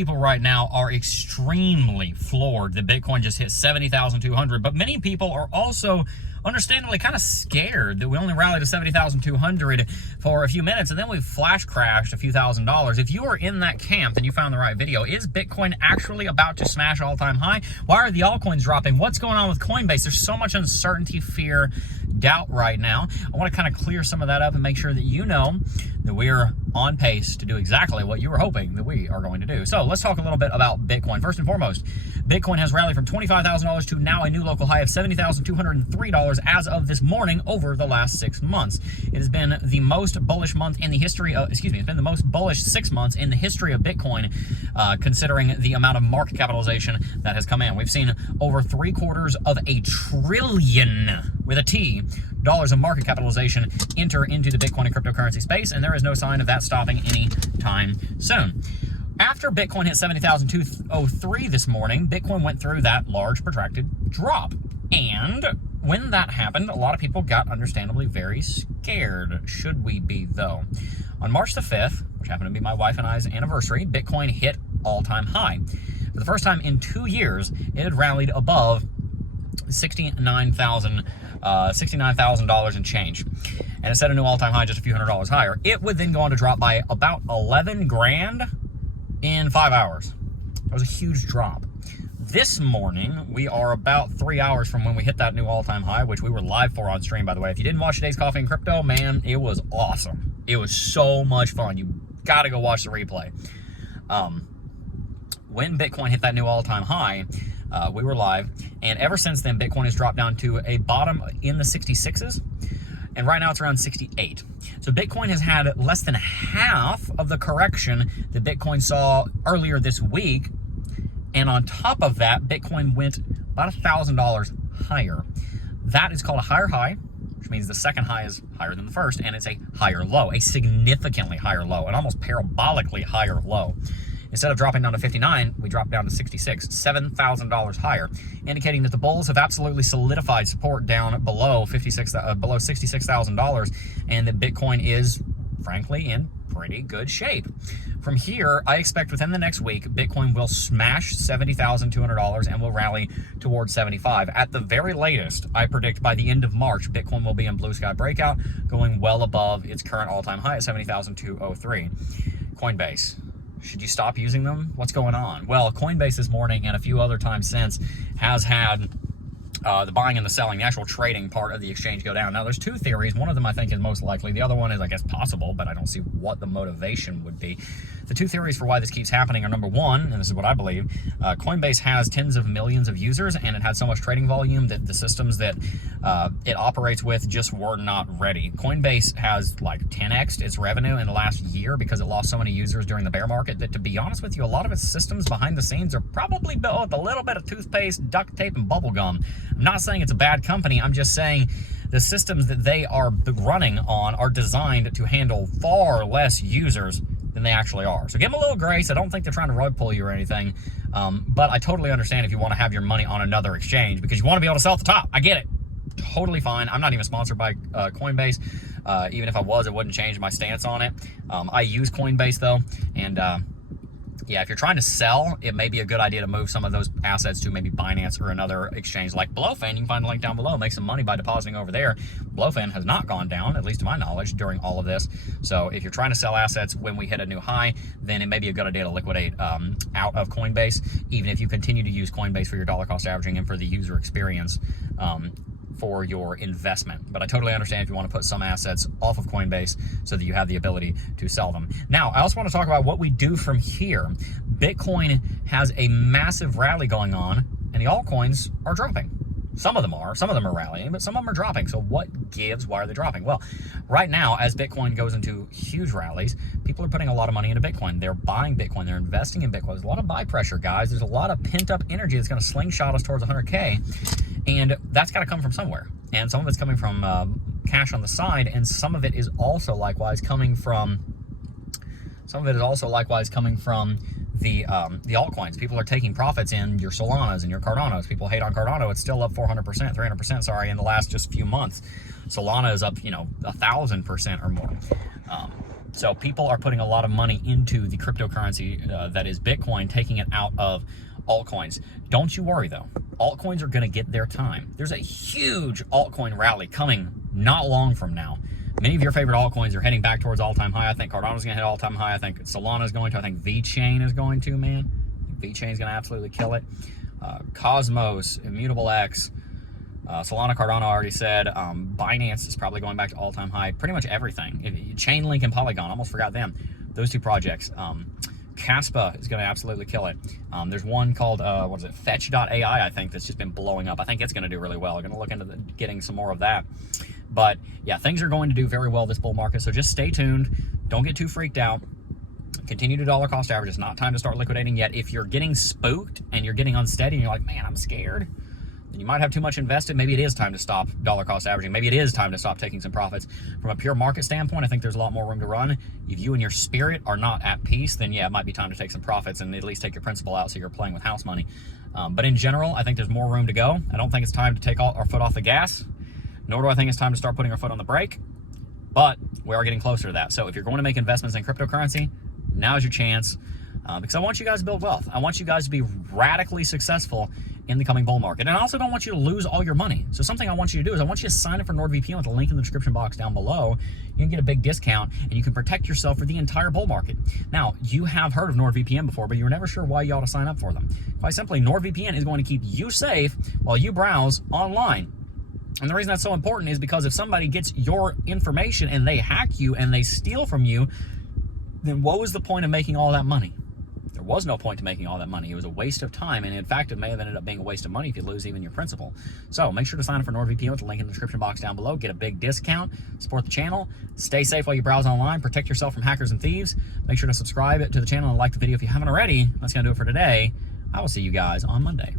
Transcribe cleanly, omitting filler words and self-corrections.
People right now are extremely floored that Bitcoin just hit 70,200, but many people are also understandably kind of scared that we only rallied to 70,200 for a few minutes and then we flash crashed a few $1,000s. If you are in that camp, then you found the right video. Is Bitcoin actually about to smash all-time high? Why are the altcoins dropping? What's going on with Coinbase? There's so much uncertainty, fear, doubt right now. I want to kind of clear some of that up and make sure that you know that we're on pace to do exactly what you were hoping that we are going to do. So let's talk a little bit about Bitcoin. First and foremost, Bitcoin has rallied from $25,000 to now a new local high of $70,203 as of this morning over the last 6 months. It has been the most bullish month in the history of, it's been the most bullish 6 months in the history of Bitcoin, considering the amount of market capitalization that has come in. We've seen over $750 billion with a T dollars of market capitalization enter into the Bitcoin and cryptocurrency space, and there is no sign of that stopping anytime soon. After Bitcoin hit 70,203 this morning, Bitcoin went through that large protracted drop. And when that happened, a lot of people got understandably very scared. Should we be, though? On March the 5th, which happened to be my wife and I's anniversary, Bitcoin hit all-time high. For the first time in 2 years, it had rallied above $69,000 and change. And it set a new all-time high just a few $100s higher. It would then go on to drop by about 11 grand in 5 hours. That was a huge drop. This morning, we are about 3 hours from when we hit that new all-time high, which we were live for on stream, by the way. If you didn't watch today's Coffee and Crypto, man, it was awesome. It was so much fun. You got to go watch the replay. When Bitcoin hit that new all-time high, we were live, and ever since then, Bitcoin has dropped down to a bottom in the 66s, and right now it's around 68. So Bitcoin has had less than half of the correction that Bitcoin saw earlier this week, and on top of that, Bitcoin went about $1,000 higher. That is called a higher high, which means the second high is higher than the first, and it's a higher low, a significantly higher low, an almost parabolically higher low. Instead of dropping down to 59, we dropped down to 66, $7,000 higher, indicating that the bulls have absolutely solidified support down below $66,000, and that Bitcoin is, frankly, in pretty good shape. From here, I expect within the next week, Bitcoin will smash $70,200 and will rally towards 75. At the very latest, I predict by the end of March, Bitcoin will be in blue sky breakout, going well above its current all-time high at 70,203. Coinbase. Should you stop using them? What's going on? Well, Coinbase this morning and a few other times since has had the buying and the selling, the actual trading part of the exchange go down. Now, there's two theories. One of them I think is most likely. The other one is, I guess, possible, but I don't see what the motivation would be. The two theories for why this keeps happening are, number one, and this is what I believe, Coinbase has tens of millions of users, and it had so much trading volume that the systems that it operates with just were not ready. Coinbase has like 10x'd its revenue in the last year because it lost so many users during the bear market that, to be honest with you, a lot of its systems behind the scenes are probably built with a little bit of toothpaste, duct tape, and bubble gum. I'm not saying it's a bad company. I'm just saying the systems that they are running on are designed to handle far less users than they actually are. So give them a little grace. I don't think they're trying to rug pull you or anything. But I totally understand if you want to have your money on another exchange because you want to be able to sell at the top. I get it. Totally fine. I'm not even sponsored by Coinbase. Even if I was, it wouldn't change my stance on it. I use Coinbase though, and yeah, if you're trying to sell, it may be a good idea to move some of those assets to maybe Binance or another exchange like Blowfin. You can find the link down below. Make some money by depositing over there. Blowfin has not gone down, at least to my knowledge, during all of this. So if you're trying to sell assets when we hit a new high, then it may be a good idea to liquidate out of Coinbase, even if you continue to use Coinbase for your dollar cost averaging and for the user experience for your investment. But I totally understand if you want to put some assets off of Coinbase so that you have the ability to sell them. Now, I also want to talk about what we do from here. Bitcoin has a massive rally going on, and the altcoins are dropping. Some of them are rallying, but some of them are dropping. So what gives? Why are they dropping? Well, right now, as Bitcoin goes into huge rallies, people are putting a lot of money into Bitcoin. They're buying Bitcoin. They're investing in Bitcoin. There's a lot of buy pressure, guys. There's a lot of pent-up energy that's going to slingshot us towards 100K, and that's got to come from somewhere. And some of it's coming from cash on the side, and some of it is also likewise coming from the altcoins. People are taking profits in your Solanas and your Cardanos. People hate on Cardano. It's still up 400%, 300%, sorry, in the last just few months. Solana is up, 1,000% or more. So people are putting a lot of money into the cryptocurrency that is Bitcoin, taking it out of altcoins. Don't you worry though. Altcoins are going to get their time. There's a huge altcoin rally coming not long from now. Many of your favorite altcoins are heading back towards all-time high. I think Cardano's going to hit all-time high. I think Solana's going to. I think VeChain is going to, man. VeChain's going to absolutely kill it. Cosmos, Immutable X, Solana, Cardano, I already said. Binance is probably going back to all-time high. Pretty much everything. Chainlink and Polygon, almost forgot them. Those two projects. Caspa is going to absolutely kill it. There's one called, Fetch.ai, I think, that's just been blowing up. I think it's going to do really well. I'm going to look into getting some more of that. But yeah, things are going to do very well this bull market. So just stay tuned. Don't get too freaked out. Continue to dollar cost average. It's not time to start liquidating yet. If you're getting spooked and you're getting unsteady and you're like, man, I'm scared, then you might have too much invested. Maybe it is time to stop dollar cost averaging. Maybe it is time to stop taking some profits. From a pure market standpoint, I think there's a lot more room to run. If you and your spirit are not at peace, then yeah, it might be time to take some profits and at least take your principal out so you're playing with house money. But in general, I think there's more room to go. I don't think it's time to take our foot off the gas, nor do I think it's time to start putting our foot on the brake, but we are getting closer to that. So if you're going to make investments in cryptocurrency, now's your chance, because I want you guys to build wealth. I want you guys to be radically successful in the coming bull market. And I also don't want you to lose all your money. So something I want you to do is I want you to sign up for NordVPN with the link in the description box down below. You can get a big discount and you can protect yourself for the entire bull market. Now, you have heard of NordVPN before, but you were never sure why you ought to sign up for them. Quite simply, NordVPN is going to keep you safe while you browse online. And the reason that's so important is because if somebody gets your information and they hack you and they steal from you, then what was the point of making all that money? There was no point to making all that money. It was a waste of time, and in fact, it may have ended up being a waste of money if you lose even your principal. So make sure to sign up for NordVPN with the link in the description box down below. Get a big discount, support the channel, stay safe while you browse online, protect yourself from hackers and thieves. Make sure to subscribe to the channel and like the video if you haven't already. That's going to do it for today. I will see you guys on Monday.